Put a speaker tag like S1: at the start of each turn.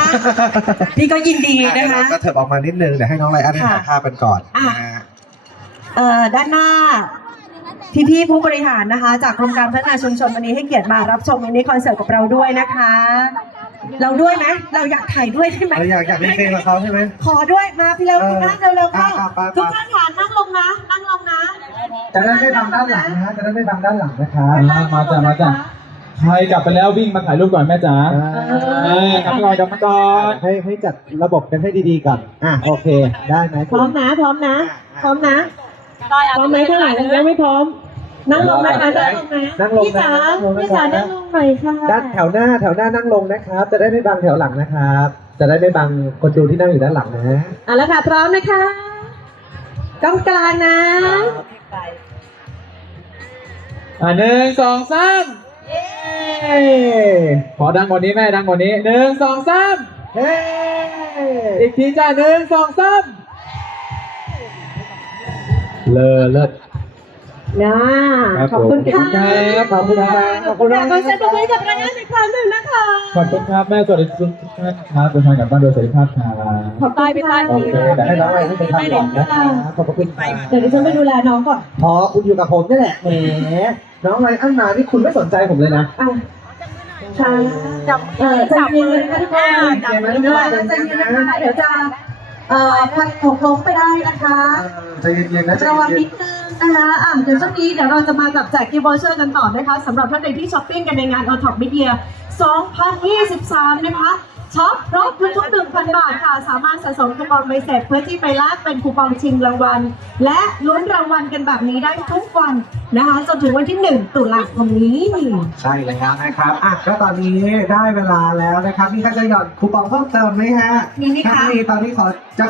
S1: พี่ก็ยินดีนะคะ
S2: ก็เถิบออกมานิดนึงเดี๋ยวให้น้องไลอ้อนได้ถ่ายภาพกันก่อนนะฮะ
S1: ด้านหน้าพี่ผู้บริหารนะคะ จากกรมการพัฒนาชุมชนวันนี้ให้เกียรติมารับชมมินิคอนเสิร์ตกับเราด้วยนะคะ เราด้วยไหมเราอยากถ่ายด้วยใช่ไหม
S2: เราอยากเล่นเพลงกับเขาใช่ไหม
S1: ขอด้วยมาพี่เร็วนั่งเร็วๆค่ะ
S2: ไป
S1: ทุกท่านค่ะนั่งลงนะนั่งลงนะ
S2: จะได้ไม่บังด้านหลังนะฮะจะได้ไม่บังด้านหลังนะครับ
S3: มาจ้ะใครกลับไปแล้ววิ่งมาถ่ายรูปก่อนแม่จ๋ากลับมาก่อน
S2: ให้จัดระบบกันให้ดีๆก่อนโอเคได้ไหม
S1: พร้อมนะพร้อมนะพร้อมนะพร้อมไหมข้างหลังยังไม่พร้อมนั่งลงนะคะนั่งลงนะพี่จ๋านั่งลงหน่อยค่ะ
S2: ด้านแถวหน้านั่งลงนะครับจะได้ไม่บังแถวหลังนะครับจะได้ไม่บังคนดูที่นั่งอยู่ด้านหลังนะ
S1: เอาละค่ะพร้อมนะคะกล้องกลางนะ
S3: 1 2 3ขอดังกว่านี้แม่ดังกว่านี้1 2 3
S2: เฮ้
S3: อีกทีจ้ะ1 2 3เลิศ
S1: นะขอบคุณค่ะ
S2: ขอบคุณครับ
S1: ขอบคุณค่ะขอเชิญตัวไว้กับรายงานอีกครั้งหนึ่งนะคะ
S3: ขอบคุณครับแม่สวัสดีทุกท่านครับเดินทางกลับบ้านโดยสวัสดิภาพครับ
S1: ขอบคุณค่ะ
S2: โอเคแต่ให้น้องอะไรให้เป็นทางก่อนนะครับขอบคุณครับ
S1: เดี๋ยวดิฉันไปดูแลน้องก่อน
S2: พอคุณอยู่กับผมนี่แหละแหมน้องอะไรอันมาที่คุณไม่สนใจผมเลยนะ
S1: อ่ะค่ะใจเย็นเลยนะคะทุกคนใจเย็นนะคะเดี๋ยวจะพัดตกลงไปได้นะคะ
S2: ใจเย็นๆนะใจ
S1: ระวัง
S2: เย็
S1: นิ
S2: น
S1: ดนึงนะคะเดี๋ยวช่วงนี้เดี๋ยวเราจะมาจับแจกกิฟต์วอเชอร์กันต่อนะคะสำหรับท่านใดที่ช้อปปิ้งกันในงาน Top Media 2023 นะคะช็อปครบทุก 1,000 บาทค่ะสามารถสะสมคูปองใบเสร็จเพื่อที่ไปแลกเป็นคูปองชิงรางวัลและลุ้นรางวัลกันแบบนี้ได้ทุกวันนะคะจนถึงวันที่ 1 ตุลาคมนี้
S2: ๆใช่แล้วนะครับก็ตอนนี้ได้เวลาแล้วนะครับมีใครจะหย่อนคูปองเพิ่มเติมไหมฮะ
S1: มีไหมคะ
S2: ถ้ามีตอนนี้ขอจะ